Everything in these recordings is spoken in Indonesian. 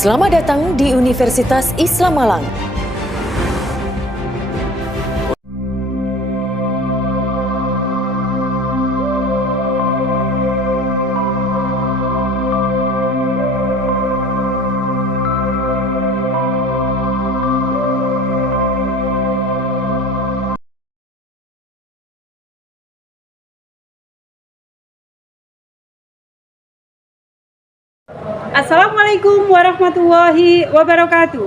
Selamat datang di Universitas Islam Malang. Assalamualaikum warahmatullahi wabarakatuh.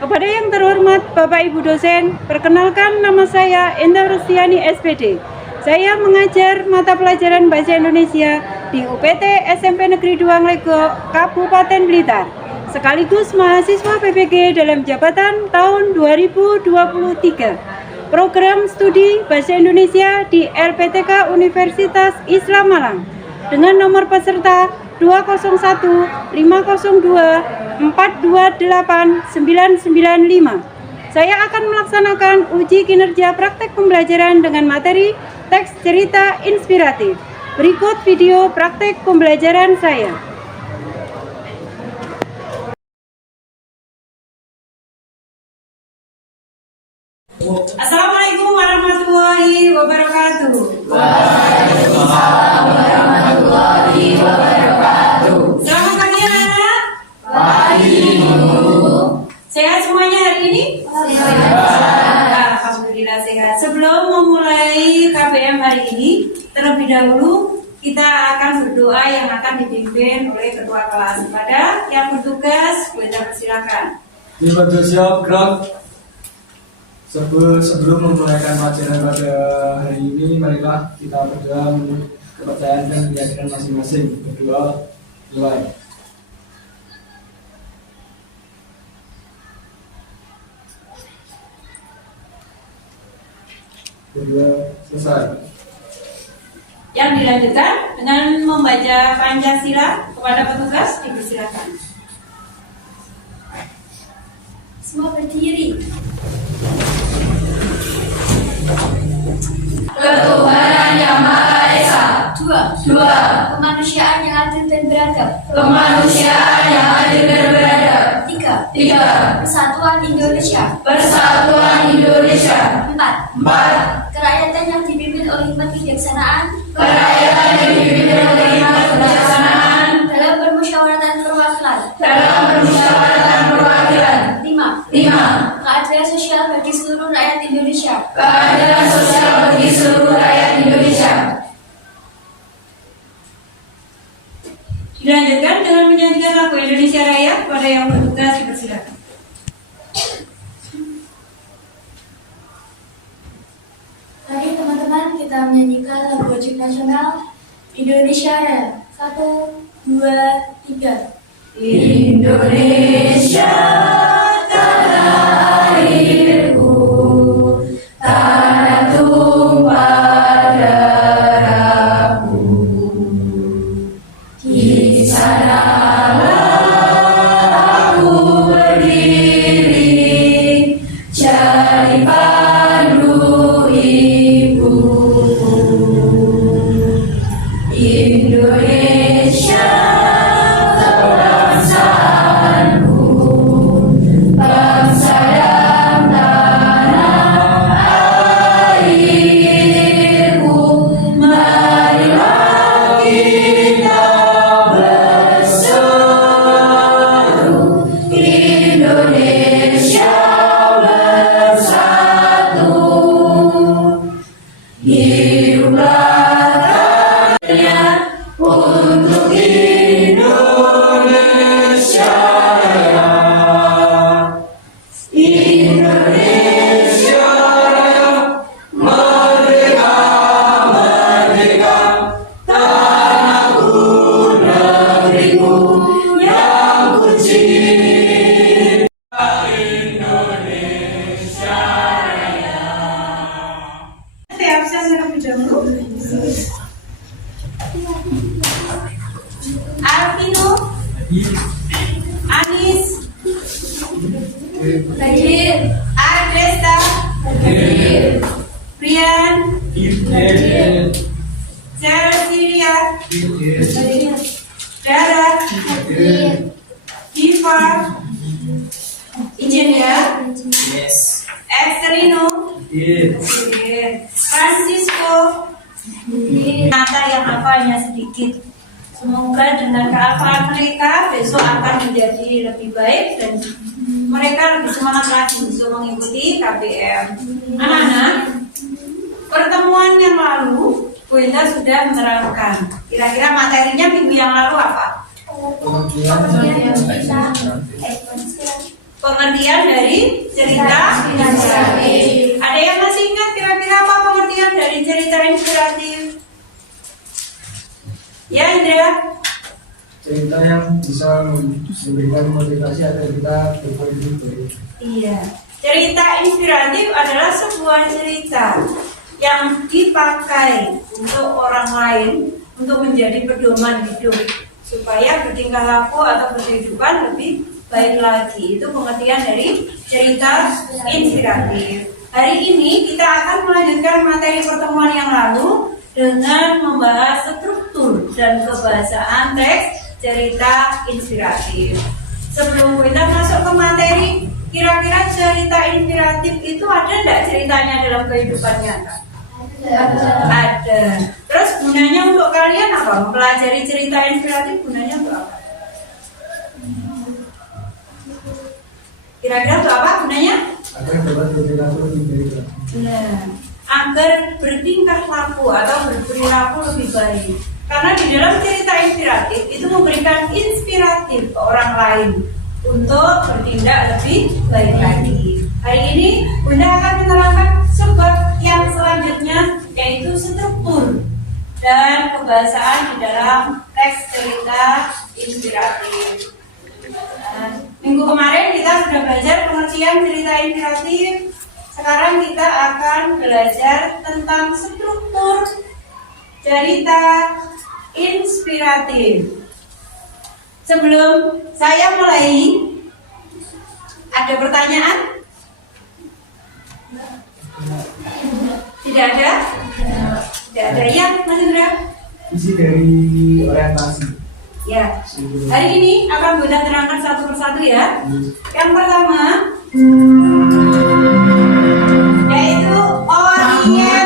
Kepada yang terhormat Bapak Ibu dosen, perkenalkan nama saya Enda Rustiani SPD. Saya mengajar mata pelajaran Bahasa Indonesia di UPT SMP Negeri 2 Nglego, Kabupaten Blitar, sekaligus mahasiswa PPG dalam jabatan tahun 2023. Program studi Bahasa Indonesia di LPTK Universitas Islam Malang dengan nomor peserta 201-502-428-995. Saya akan melaksanakan uji kinerja praktek pembelajaran dengan materi teks cerita inspiratif. Berikut video praktek pembelajaran saya. Assalamualaikum warahmatullahi wabarakatuh. Waalaikumsalam warahmatullahi wabarakatuh. Selamat pagi anak-anak. Pagi Bu. Sehat semuanya hari ini? Sehat. Alhamdulillah sehat. Sebelum memulai KBM hari ini, terlebih dahulu kita akan berdoa yang akan dipimpin oleh ketua kelas. Kepada yang bertugas, boleh silakan. Siap, gerak. Sebelum memulaikan pelajaran pada hari ini, marilah kita berdoa menurut kepercayaan dan keyakinan masing-masing. Berdoa, mulai. Berdoa, selesai. Yang dilanjutkan dengan membaca Pancasila. Kepada petugas, dipersilakan. Semua berdiri. Ketuhanan yang Maha Esa. Dua. Kemanusiaan yang adil dan beradab. Kemanusiaan yang adil dan beradab. Tiga. Persatuan Indonesia. Persatuan Indonesia. 4. Kerakyatan yang dipimpin oleh hikmat kebijaksanaan. Kerakyatan yang dipimpin oleh hikmat kebijaksanaan. Dalam permusyawaratan perwakilan. Dalam permusyawaratan perwakilan. 5. Keadilan sosial bagi seluruh rakyat Indonesia. Keadilan sosial bagi seluruh rakyat Indonesia. Dilanjutkan dengan menyanyikan lagu Indonesia Raya. Kepada yang bertugas, dipersilakan. Mari teman-teman kita menyanyikan lagu wajib nasional Indonesia Raya. 1, 2, 3. Indonesia tanah airku, tanah tumpah darahku. Di sanalah aku berdiri, jadi pandu ibuku. Indonesia kebangsaanku, bangsa dan tanah airku. Marilah kita berseru, Indonesia bersatu. Hiduplah untuk Indonesia Raya. Indonesia Raya, merdeka, merdeka, tanahku, negeriku yang ku cinta. Indonesia Raya. Siap, saya terlebih dahulu. Alvino, Anis, Agresta, Brian, Sarah Syria, Dara, Giv Siva. Izin ya. Yes. Exterino. Yes. Francisco. Kata yang hafalnya sedikit. Semoga dengan kehafalan mereka besok akan menjadi lebih baik dan mereka lebih semangat lagi untuk mengikuti KBM. Anak-anak, pertemuan yang lalu Bu Indah sudah menerangkan. Kira-kira materinya minggu yang lalu apa? Pengertian dari cerita inspiratif. Ada yang masih ingat kira-kira apa pengertian dari cerita inspiratif? Ya Indra. Cerita yang bisa memberikan motivasi agar kita berbuat lebih baik. Iya. Cerita inspiratif adalah sebuah cerita yang dipakai untuk orang lain untuk menjadi pedoman hidup supaya bertingkah laku atau berkehidupan lebih baik lagi. Itu pengertian dari cerita inspiratif. Hari ini kita akan melanjutkan materi pertemuan yang lalu dengan membahas struktur dan kebahasaan teks cerita inspiratif. Sebelum kita masuk ke materi, kira-kira cerita inspiratif itu ada enggak ceritanya dalam kehidupan nyata? Ada. Terus gunanya untuk kalian apa? Mempelajari cerita inspiratif gunanya untuk apa? Kira-kira untuk apa gunanya? Agar dapat berperilaku lebih baik. Nah, agar bertingkah laku atau berperilaku lebih baik. Karena di dalam cerita inspiratif itu memberikan inspiratif ke orang lain untuk bertindak lebih baik lagi. Hari ini Bunda akan menerangkan sebab yang selanjutnya, yaitu struktur dan kebahasaan di dalam teks cerita inspiratif. Minggu kemarin kita sudah belajar pengertian cerita inspiratif. Sekarang kita akan belajar tentang struktur cerita inspiratif. Sebelum saya mulai, ada pertanyaan? Tidak ada? Tidak ada ya, Mas Indra? Isi dari orientasi. Ya. Hari ini akan Bunda terangkan satu persatu ya. Yang pertama yaitu orientasi.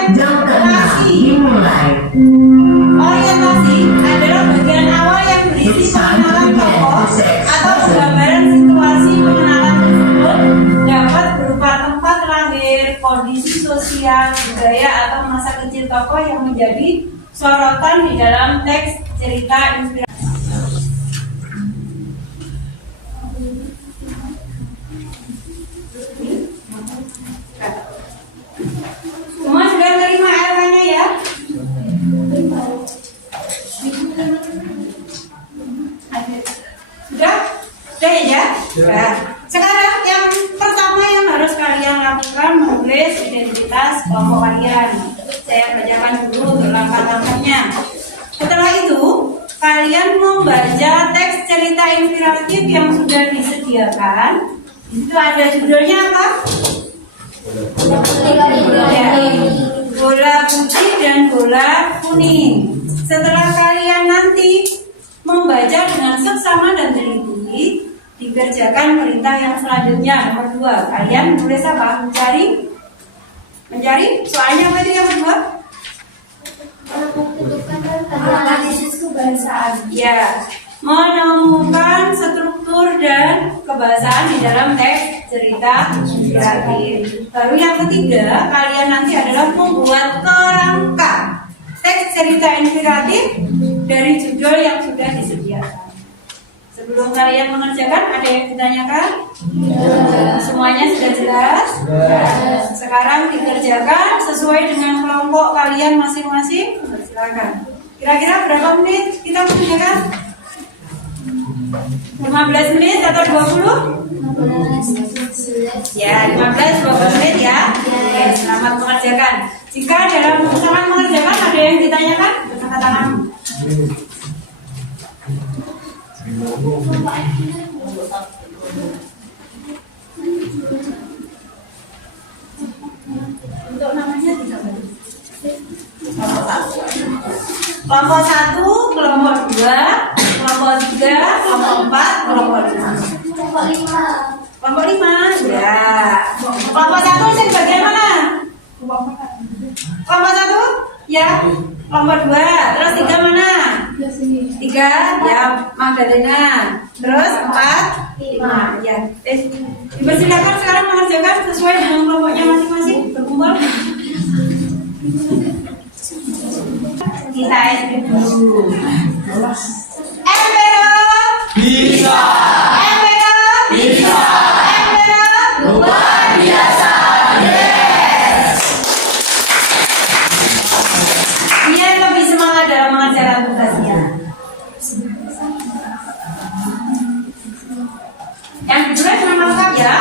Orientasi adalah bagian awal yang berisi pengenalan tokoh atau penggambaran situasi pengenalan tersebut dapat berupa tempat lahir, kondisi sosial, budaya atau masa kecil tokoh yang menjadi sorotan di dalam teks cerita inspiratif. Semua sudah terima RW-nya ya? Sudah? Sudah ya? Sudah. Sekarang yang pertama yang harus kalian lakukan menulis identitas kelompok kalian. Saya bacakan dulu untuk langkah-langkahnya. Setelah itu, kalian membaca teks cerita inspiratif yang sudah disediakan. Itu ada judulnya apa? Bola putih dan bola kuning. Setelah kalian nanti membaca dengan seksama dan teliti, dikerjakan perintah yang selanjutnya. Nomor 2, kalian menulis apa? Mencari? Soalnya apa itu yang kedua? Analisis kebahasaan. Ya, menemukan struktur dan kebahasaan di dalam teks cerita inspiratif. Baru yang ketiga, kalian nanti adalah membuat kerangka teks cerita inspiratif dari judul yang sudah disediakan. Sebelum kalian mengerjakan, ada yang ditanyakan? Semuanya sudah jelas? Sekarang dikerjakan sesuai dengan kelompok kalian masing-masing. Silakan. Kira-kira berapa menit kita mengerjakan? 15 menit atau 20? Ya, 15-20 menit ya. Oke, selamat mengerjakan. Jika dalam selamat mengerjakan ada yang ditanyakan, angkat tangan. Untuk namanya tidak boleh. Kelompok 1, kelompok 2, kelompok 3, kelompok 4, kelompok 5. Kelompok 5. Kelompok 5. Ya. Kelompok 1 di bagian mana? Kelompok 1? Ya. Kelompok 2. Terus 3 mana? 3. Ya, Magdalena. Terus 4, 5. Ya. Dipersilakan sekarang mengerjakan sesuai dengan kelompoknya masing-masing. Berkumpul. Kita SP dulu. Empero. Bisa. Empero. Bisa. Empero. Luar biasa. Yes. Biar lebih semangat dalam mengerjakan tugasnya. Yang kedua jangan lengkap ya.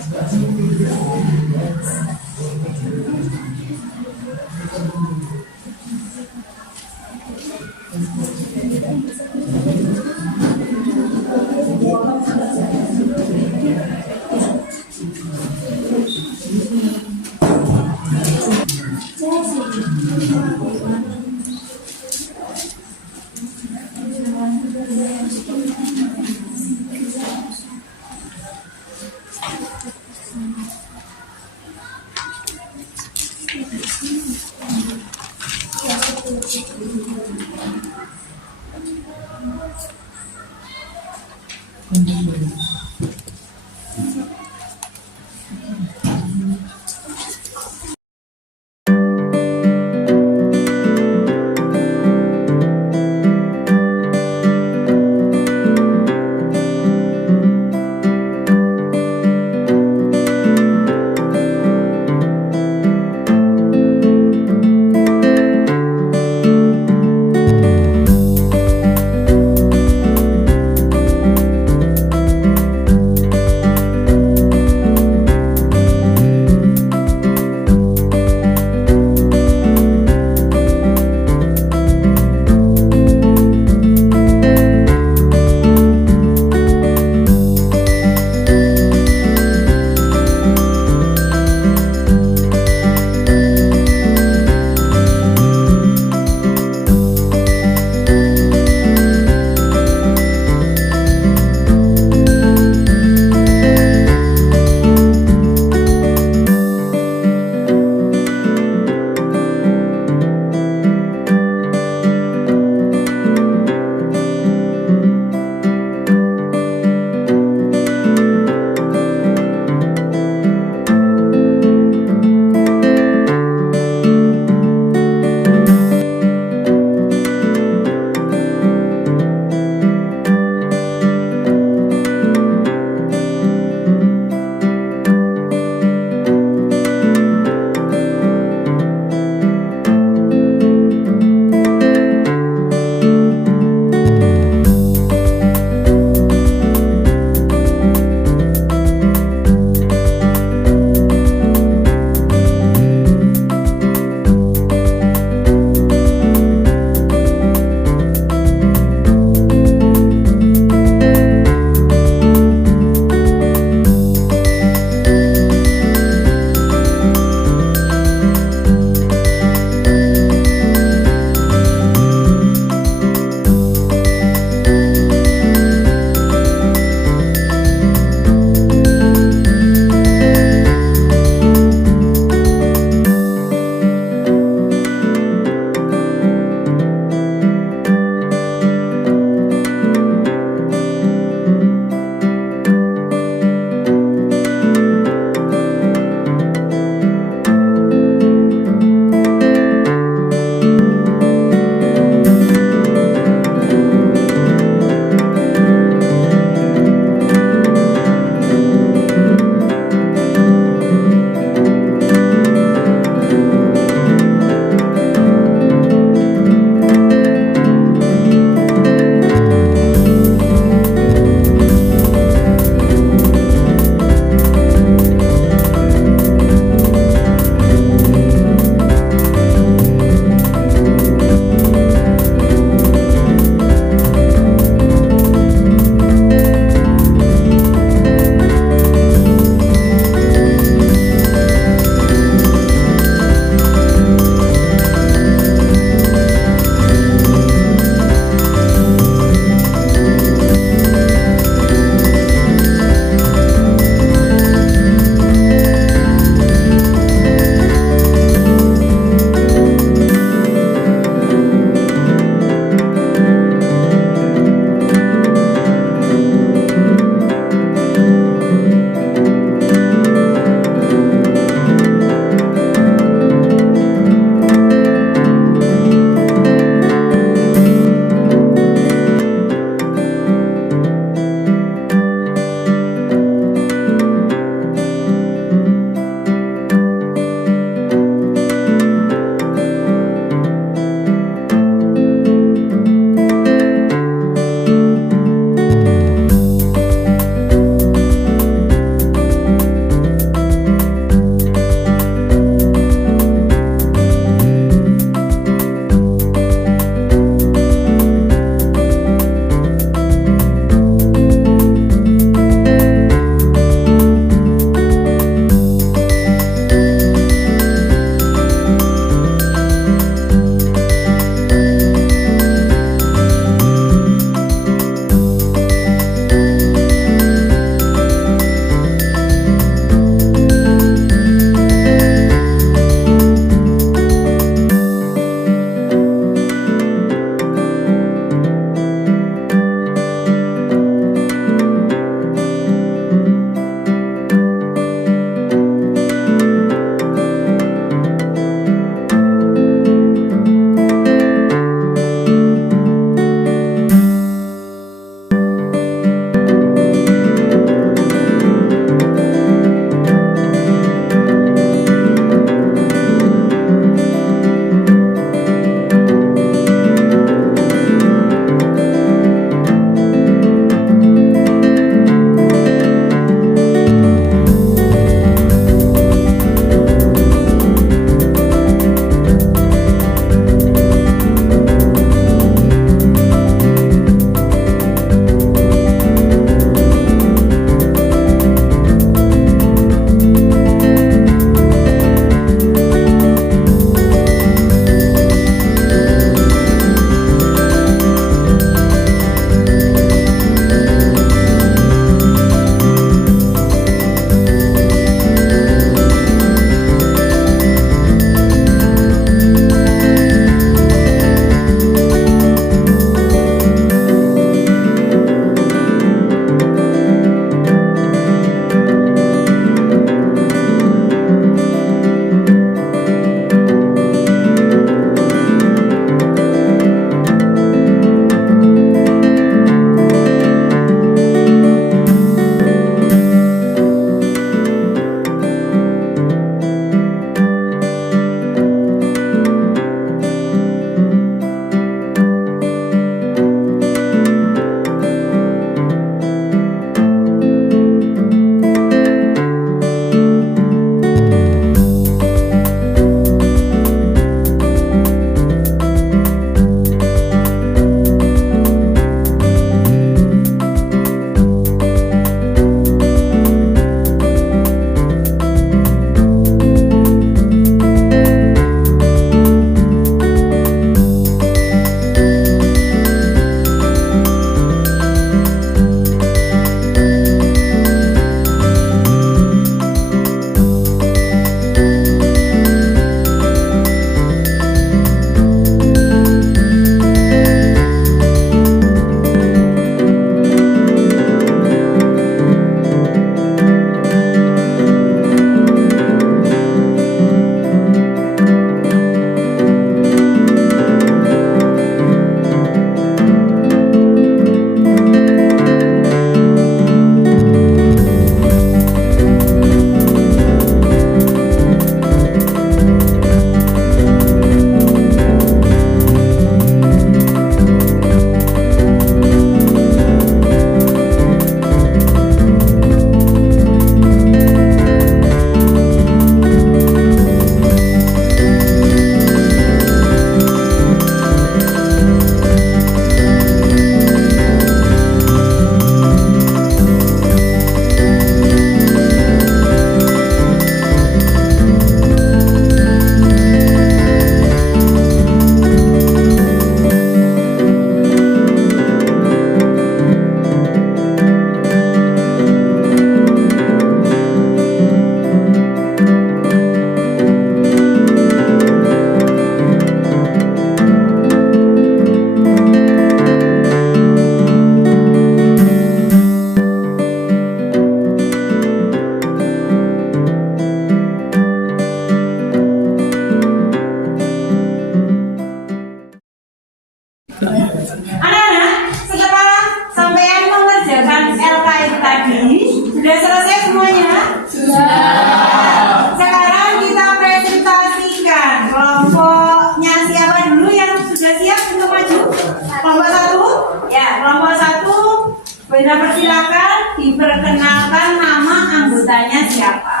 Kita persilakan diperkenalkan nama anggotanya siapa.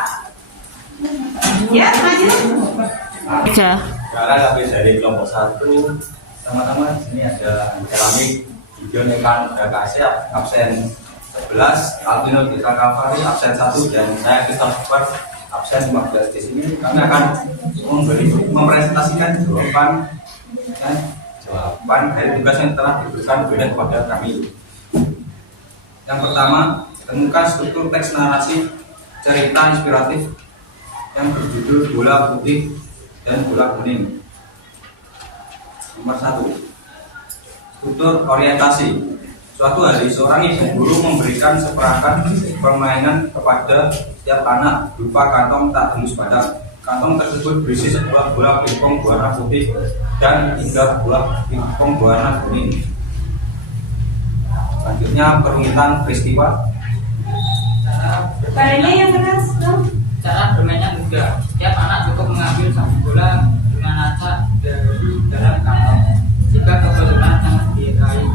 Ya, maju. Sekarang kami dari kelompok 1. Teman-teman, di sini ada keramik, video nekan, udah kasih absen 11, Altino Dita Kavari absen 1, dan saya Christopher absen 15. Di sini kami akan mempresentasikan jawaban dari tugas yang telah diberikan kepada kami. Yang pertama, temukan struktur teks narasi cerita inspiratif yang berjudul Bola Putih dan Bola Kuning. Nomor 1, struktur orientasi. Suatu hari seorang ibu guru memberikan seperangkat permainan kepada setiap anak berupa kantong tak tembus padang. Kantong tersebut berisi sebuah bola pingpong berwarna putih dan 3 bola pingpong berwarna kuning. Selanjutnya, perumitan peristiwa. Caranya yang keras, dong. Cara bermainnya mudah. Setiap anak cukup mengambil satu bola dengan acak dari dalam kantong. Jika kebetulan yang diraih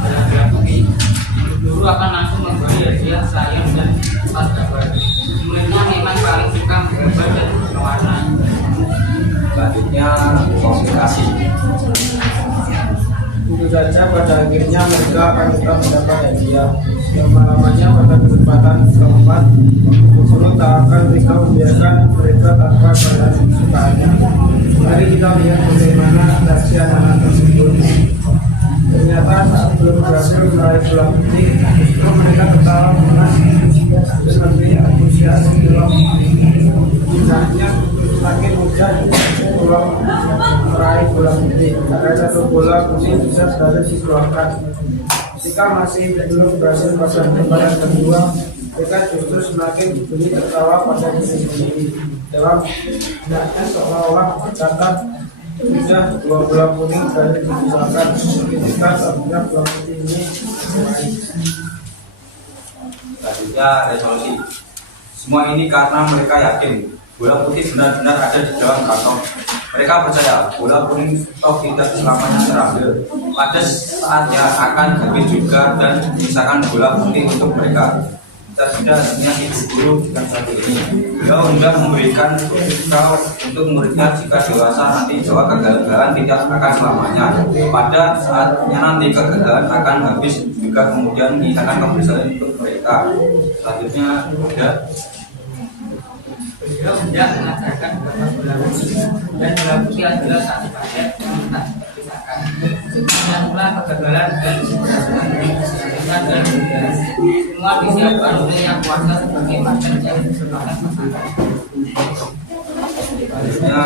adalah bola putih, guru akan langsung memberi hadiah sayang dan pas gambar. Muridnya memang paling suka menggambar dan mewarnai. Selanjutnya, komunikasi. Tentu saja pada akhirnya mereka akan tetap mendapat hadiah. Selama-lamanya pada kesempatan keempat, guru tak akan bisa membiarkan mereka tanpa balas kesukaannya. Mari kita lihat bagaimana reaksi anak-anak tersebut. Ternyata saat belum berhasil meraih bola putih, justru mereka tertawa menang dan lebih antusias dalam gunanya semakin mudah peluang meraih bola putih. Karena satu bola kuning bisa sekali dikeluarkan. Jika masih belum berhasil pasang gambaran kedua, mereka justru semakin diberi tertawa pada diri sendiri. Dalam benaknya seolah-olah tercatat sudah 2 bola kuning dari dikeluarkan. Ketika seharusnya bola putih ini baik. Selanjutnya, resolusi. Semua ini karena mereka yakin bola putih benar-benar ada di dalam kantong. Mereka percaya bola kuning toh tidak selamanya terambil. Pada saatnya akan habis juga dan misalkan bola putih untuk mereka. Tidak hanya ibu guru yang satu ini. Beliau hendak memberikan bekal untuk muridnya jika dewasa nanti bahwa kegagalan tidak akan selamanya. Pada saatnya nanti kegagalan akan habis juga kemudian menyisakan keberhasilan untuk mereka. Selanjutnya ada Beliau hendak mengajarkan bahwa bola putih dan bola putih adalah satu paket yang tak terpisahkan. Dan pula kegagalan dan keberhasilan dan mudah. Semua disiapkan oleh yang kuasa sebagai paket yang berbahan pasangan. selanjutnya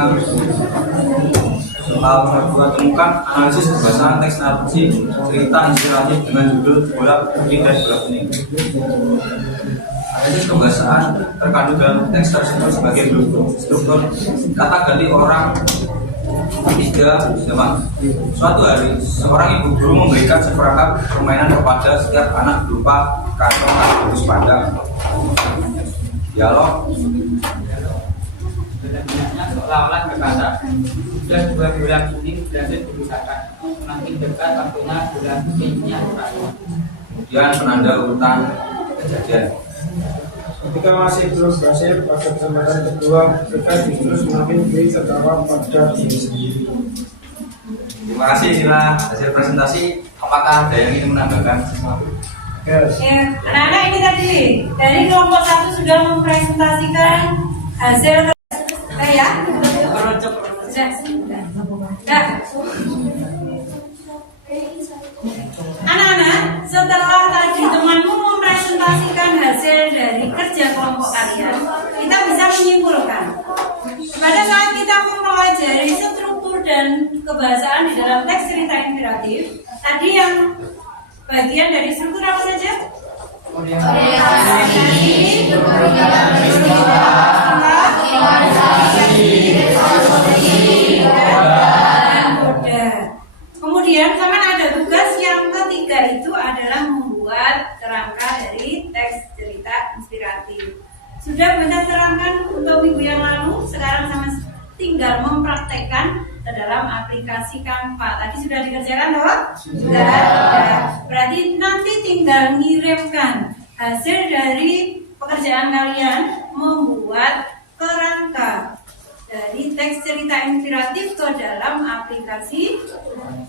soal kedua, temukan analisis kebahasan teks narasi cerita inspiratif dengan judul Bola Putih dan Bola Kuning. Analisis kebahasaan terkandung dalam teks tersebut sebagai berikut. Struktur kata ganti orang 3. Suatu hari, seorang ibu guru memberikan seperangkat permainan kepada setiap anak berupa kantong tak tembus pandang. Dialog. Benarnya seolah-olah berkata, sudah 2 bola kuning berhasil dipisahkan. Makin dekat waktunya bola putihnya berakhir. Kemudian penanda urutan kejadian. Ketika masih belum berhasil pada kesempatan kedua, mereka justru semakin beri tertawa pada diri sendiri. Terima kasih, sila hasil presentasi. Apakah ada yang ingin menambahkan sesuatu? Yes. Ya, anak-anak ini tadi dari kelompok 1 sudah mempresentasikan hasil ya. Anak-anak, setelah tadi temanmu mempresentasikan hasil dari kerja kelompok kalian, kita bisa menyimpulkan pada saat kita mempelajari struktur dan kebahasaan di dalam teks cerita inspiratif, tadi yang bagian dari struktur apa saja? Kemudian sama ada tugas yang ketiga itu adalah membuat kerangka dari teks cerita inspiratif. Sudah Bunda terangkan untuk minggu yang lalu, sekarang sama tinggal mempraktekkan ke dalam aplikasi Canva. Tadi sudah dikerjakan loh? Sudah. Berarti nanti tinggal ngirimkan hasil dari pekerjaan kalian membuat kerangka dari teks cerita inspiratif ke dalam aplikasi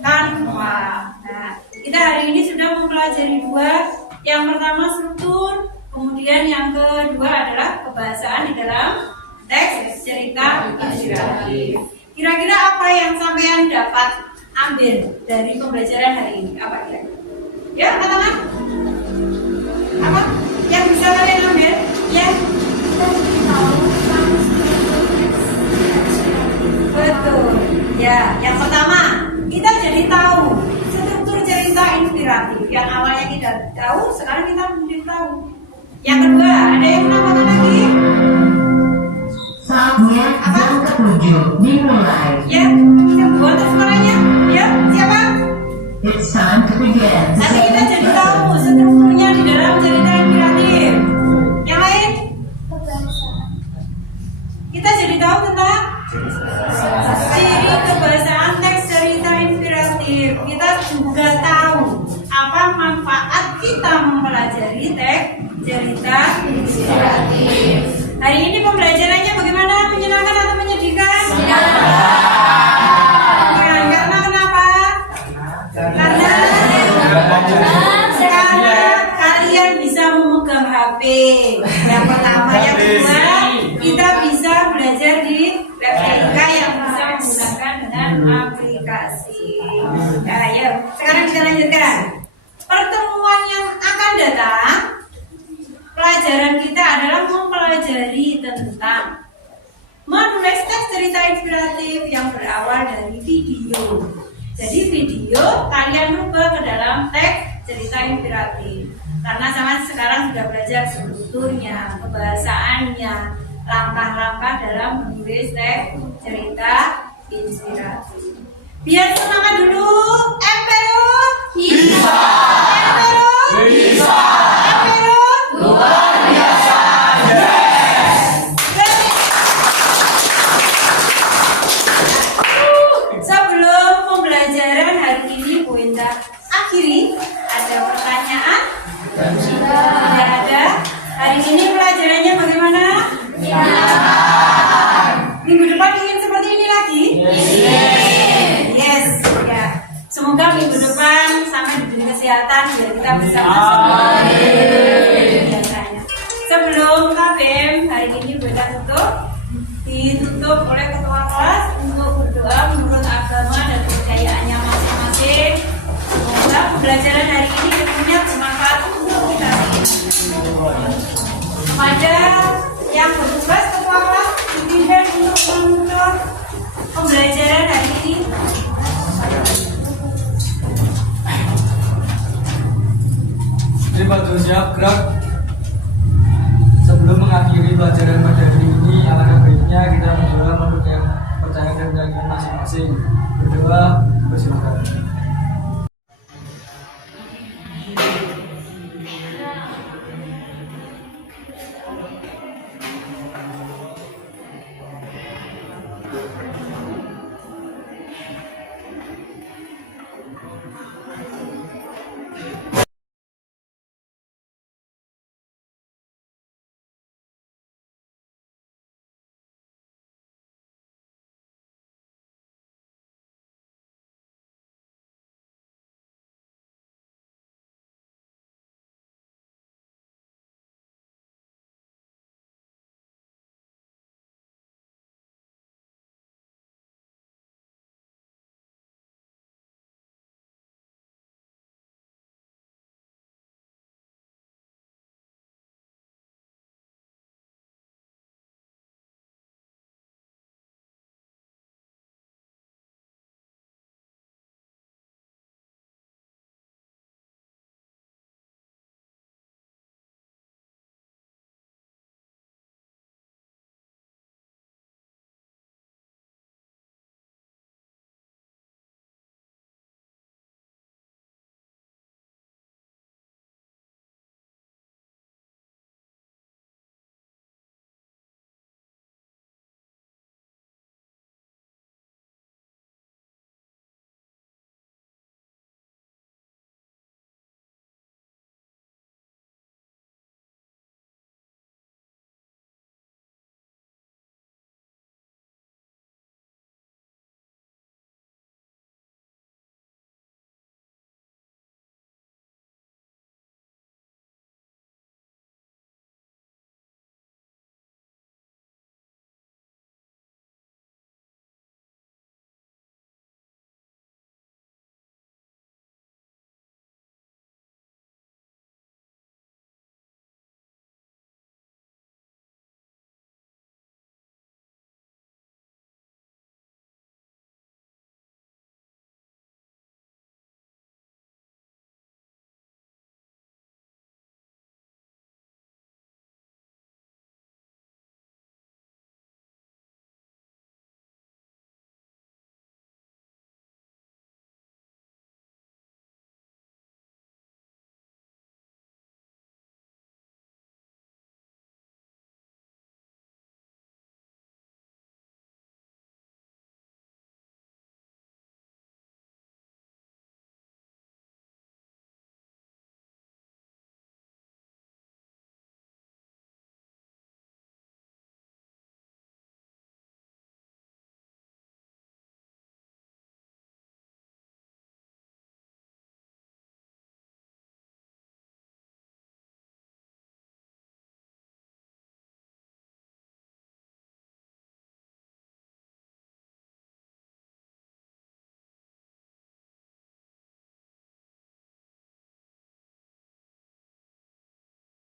Canva. Nah, kita hari ini sudah mempelajari dua. Yang pertama struktur, kemudian yang kedua adalah kebahasaan di dalam teks cerita inspiratif. Kira-kira apa yang sampean dapat ambil dari pembelajaran hari ini? Apa kira-kira? Ya, katakan. Apa yang bisa kalian ambil? Ya. Betul. Ya, yang pertama kita jadi tahu struktur cerita inspiratif. Yang awalnya kita tahu, sekarang kita menjadi tahu. Yang kedua, ada yang menambahkan lagi? Saatnya jam ke-7 dimulai. Ya, yang buat suaranya. Ya, siapa? It's time to begin. Nanti kita jadi tahu strukturnya di dalam cerita inspiratif. Yang lain? Kita jadi tahu tentang ciri kebahasaan teks cerita inspiratif. Kita juga tahu apa manfaat kita mempelajari teks cerita inspiratif. Hari ini pembelajarannya bagaimana? Menyenangkan atau menyedihkan? Karena kenapa? Karena kalian bisa memegang HP. Yang pertama, yang kedua, kita bisa belajar di website yang bisa menggunakan dengan aplikasi. Nah, ayo, sekarang kita lanjutkan. Pertemuan yang akan datang, pelajaran kita adalah mempelajari tentang menulis teks cerita inspiratif yang berawal dari video. Jadi video kalian rubah ke dalam teks cerita inspiratif. Karena sama sekarang sudah belajar strukturnya, kebahasaannya, langkah-langkah dalam menulis teks cerita inspiratif. Biar semangat dulu, Empero. Bisa. Empero. Bisa. Empero. Luar biasa. Sebelum pembelajaran hari ini Bu Indah akhiri, ada pertanyaan? Tidak ada. Hari ini pelajarannya bagaimana? Minggu depan ingin seperti ini lagi? Yes. Ya. Semoga minggu depan sampai diberi kesehatan biar kita bisa masuk biasanya. Sebelum KBM hari ini kita ditutup oleh ketua kelas untuk berdoa menurut agama dan kepercayaannya masing-masing. Semoga pembelajaran hari ini tentunya bermanfaat untuk kita. Kepada yang bertugas ketua kelas dipimpin untuk menutup pembelajaran hari ini. Terima kasih, siap gerak. Sebelum mengakhiri pelajaran pada hari ini, alangkah baiknya kita berdoa menurut yang percaya dan keyakinan masing-masing. Berdoa, bersilakan.